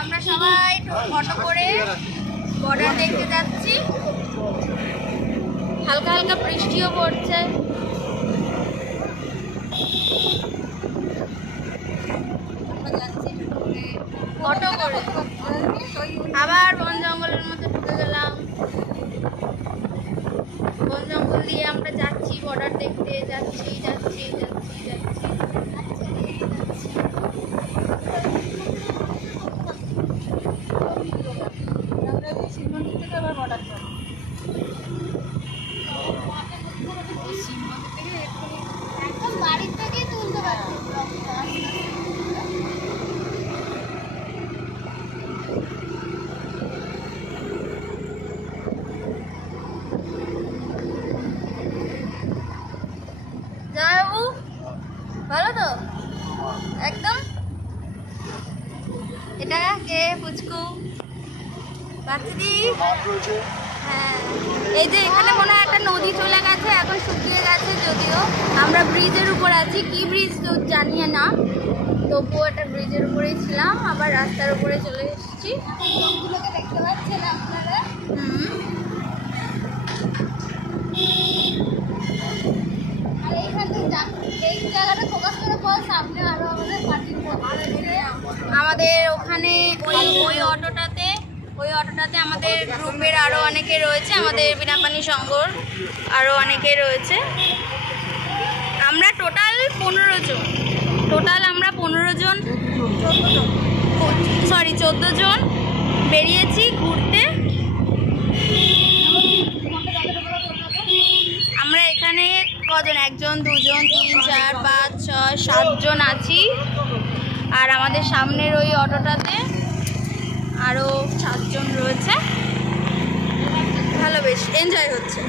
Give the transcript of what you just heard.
আমরা সবাই অটো করে বর্ডার দেখতে যাচ্ছি। হালকা হালকা বৃষ্টিও পড়ছে। অটো করে আবার বন জঙ্গলের মধ্যে ঢুকে গেলাম। বন জঙ্গল দিয়ে আমরা যাচ্ছি বর্ডার দেখতে, যাচ্ছি যাচ্ছি যাচ্ছি যাচ্ছি। একদম বাড়ির থেকেই তুলতে পারছি। জামাইবাবু ভালো তো একদম? এটা কে? পুচকু বাচ্চাদি। হ্যাঁ, এই যে এখানে মনে হয় একটা নদী চলে গেছে, এখন শুকিয়ে গেছে যদিও। আমরা ব্রিজের উপর আছি, কি ব্রিজ তো জানি না, তবুও একটা ব্রিজের উপরেই ছিলাম। আবার রাস্তার উপরে চলে এসেছি। দেখতে পাচ্ছেন আপনারা? আর এইখানে এই জায়গাটা ফোকাস করে পর সামনে আরো আমাদের ওখানে ওই অটোটাতে আমাদের গ্রুপের আরো অনেকে রয়েছে, আমাদের বিনাপানি সংঘর আরো অনেকে রয়েছে। আমরা টোটাল 14 জন, সরি 14 জন বেরিয়েছি ঘুরতে। আমরা এখানে কজন? 1 জন 2 জন 3 4 5 6 7 জন আছি। আর আমাদের সামনের ওই অটোটাতে আরো 7 জন রয়েছে। ভালো, বেশ এনজয় হচ্ছে।